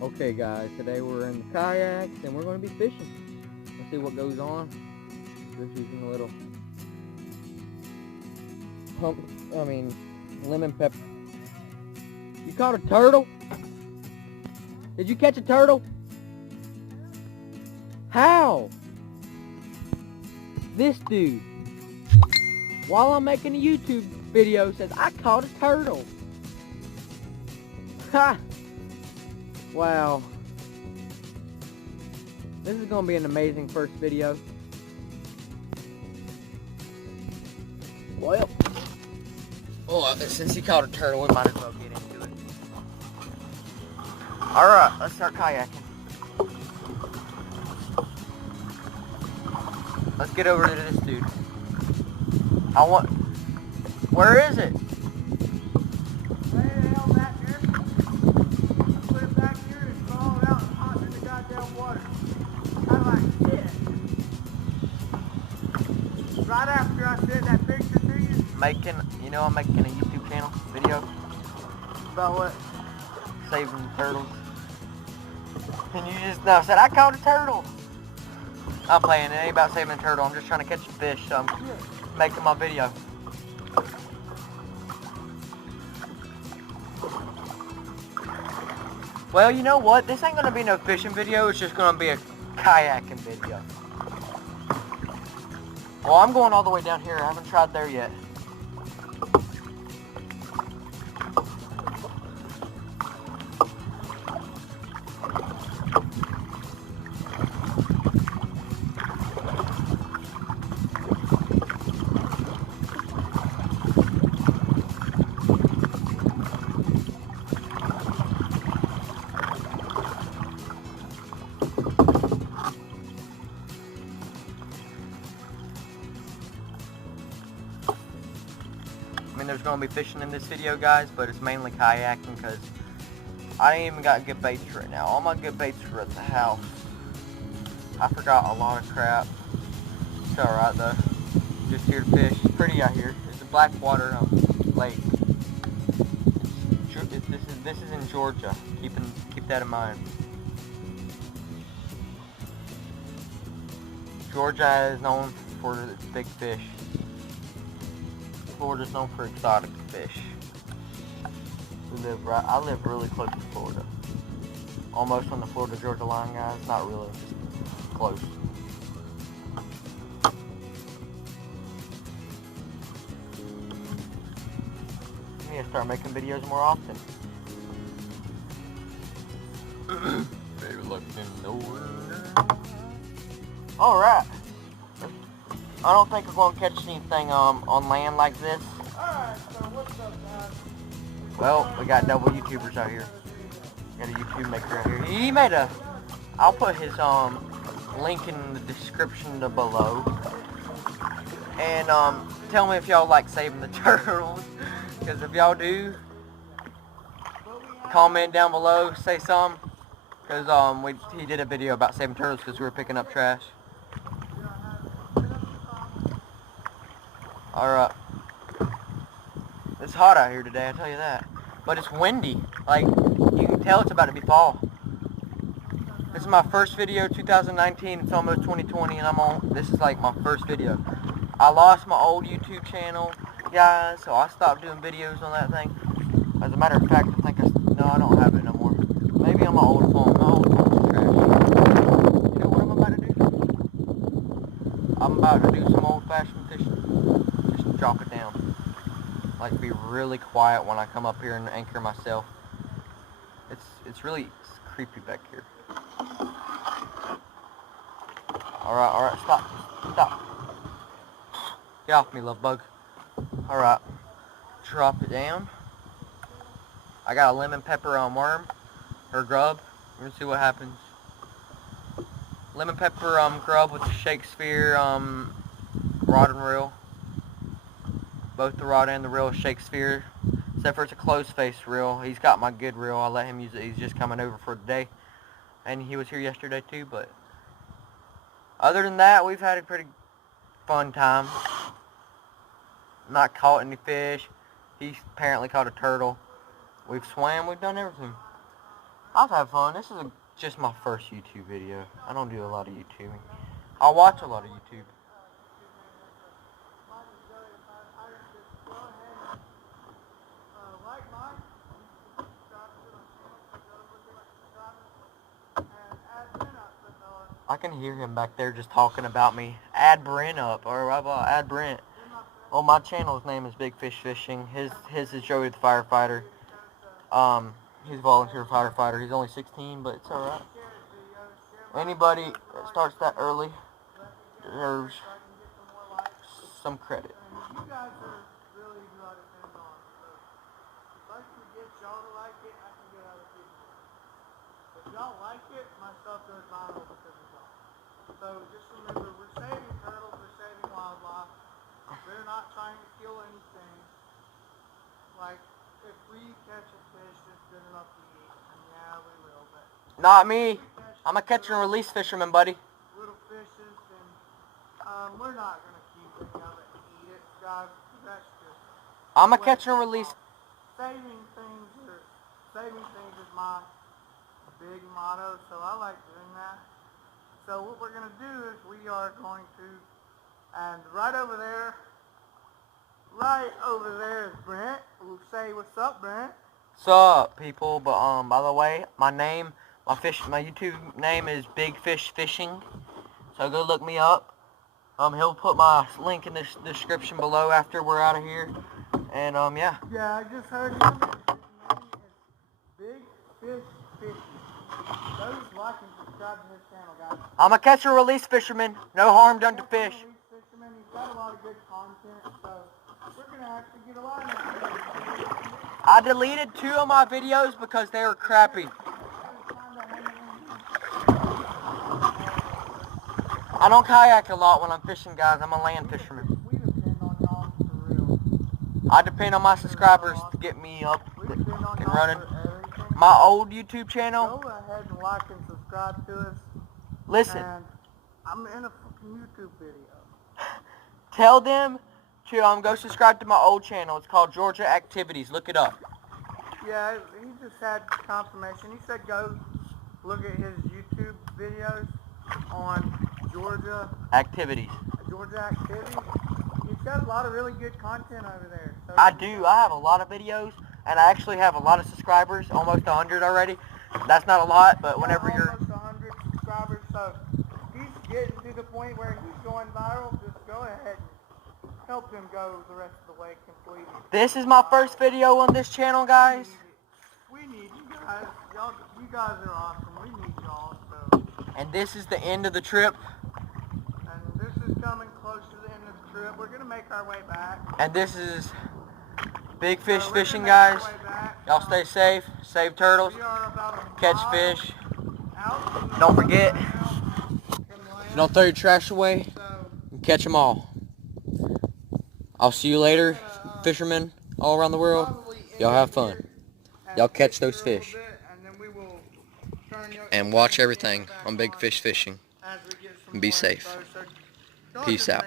Okay guys, today we're in the kayaks and we're going to be fishing. Let's see what goes on. Just using a little lemon pepper. You caught a turtle? Did you catch a turtle? How? This dude, while I'm making a YouTube video, says I caught a turtle. Ha! Wow. This is going to be an amazing first video. Well, since he caught a turtle, we might as well get into it. Alright, let's start kayaking. Let's get over to this dude. Where is it? Lay the hell back here. Put it back here and throw it out and hot in the goddamn water. I'm like, shit. Right after I sent that picture to you. I'm making a YouTube channel video About what? saving turtles. And you just now said, I caught a turtle. I'm playing, it ain't about saving a turtle. I'm just trying to catch a fish, so I'm making my video. Well, you know what? This ain't gonna be no fishing video. It's just gonna be a kayaking video. Well, I'm going all the way down here. I haven't tried there yet. I mean, there's going to be fishing in this video, guys, but it's mainly kayaking because I ain't even got good baits right now. All my good baits are at the house. I forgot a lot of crap. It's alright, though. Just here to fish. It's pretty out here. It's a Blackwater lake. This is in Georgia. Keep that in mind. Georgia is known for its big fish. Florida's known for exotic fish. I live really close to Florida. Almost on the Florida-Georgia line, guys. Not really, just close. I need to start making videos more often. Baby, look in nowhere. Alright. I don't think we're going to catch anything on land like this. Alright, so what's up, guys? Well, we got double YouTubers out here. Got a YouTube maker out here. I'll put his link in the description below. And tell me if y'all like saving the turtles. Because if y'all do, comment down below, say something. Because he did a video about saving turtles because we were picking up trash. Alright. It's hot out here today, I tell you that. But it's windy. Like, you can tell it's about to be fall. This is my first video, 2019. It's almost 2020, and this is like my first video. I lost my old YouTube channel, guys, so I stopped doing videos on that thing. As a matter of fact, I don't have it no more. Maybe on my old phone. My old phone's trash. You know what I'm about to do? I'm about to do some old-fashioned fishing. Just drop it down. Like, be really quiet when I come up here and anchor myself. It's really creepy back here. Alright, stop. Get off me, love bug. Alright, drop it down. I got a lemon pepper worm, or grub. We're gonna see what happens. Lemon pepper grub with the Shakespeare rod and reel. Both the rod and the reel is Shakespeare, except for it's a closed face reel. He's got my good reel. I let him use it. He's just coming over for today, and he was here yesterday too. But other than that, we've had a pretty fun time. Not caught any fish. He apparently caught a turtle. We've swam. We've done everything. I was having fun. This is just my first YouTube video. I don't do a lot of YouTubing. I watch a lot of YouTube. I can hear him back there just talking about me. Add Brent up, or how about add Brent? Oh, my channel's name is Big Fish Fishing. His is Joey the Firefighter. He's a volunteer firefighter. He's only 16, but it's alright. Anybody that starts that early deserves some credit. You guys are really who I depend on. So if I can get y'all to like it, I can get other people. If y'all like it, my stuff goes viral because of y'all. So just remember, we're saving turtles, we're saving wildlife. They're not trying to kill anything. Like, if we catch a fish that's good enough to eat, and yeah, we will, but... Not me. I'm a catch and release fisherman, buddy. Little fishes, and we're not going to keep any of it and eat it, guys. That's just... I'm a catch and release. Saving things is my big motto, so I like doing that. So what we're going to do is we are going to, and right over there is Brent. We'll say what's up, Brent. What's up, people? But by the way, my YouTube name is Big Fish Fishing. So go look me up. He'll put my link in the description below after we're out of here. And yeah. Yeah, I just heard him. His name is Big Fish Fishing. Go like and subscribe to his channel, guys. I'm a catch and release fisherman. No harm done to fish. Fisherman. He's got a lot of good content, so we're gonna actually get a lot of that. I deleted 2 of my videos because they were crappy. I don't kayak a lot when I'm fishing, guys. I'm a land fisherman. We depend on y'all for real. I depend on my subscribers to get me up and running. For my old YouTube channel. Go ahead and like and subscribe to us. Listen. And I'm in a fucking YouTube video. Tell them to go subscribe to my old channel. It's called Georgia Activities. Look it up. Yeah, he just had confirmation. He said go look at his YouTube videos on Georgia Activities. He's got a lot of really good content over there. So I do. I have a lot of videos, and I actually have a lot of subscribers, almost 100 already. That's not a lot, but whenever you're... Almost 100 subscribers, so he's getting to the point where he's going viral. Just go ahead and help him go the rest of the way completely. This is my first video on this channel, guys. We need you guys. You guys are awesome. We need y'all. So. And this is the end of the trip. And this is coming close to the end of the trip. We're going to make our way back. And this is Big Fish Fishing, guys. Y'all stay safe. Save turtles. Catch fish. Don't forget, don't throw your trash away. And catch them all. I'll see you later, fishermen all around the world. Y'all have fun. Y'all catch those fish. And watch everything on Big Fish Fishing. And be safe. Peace out.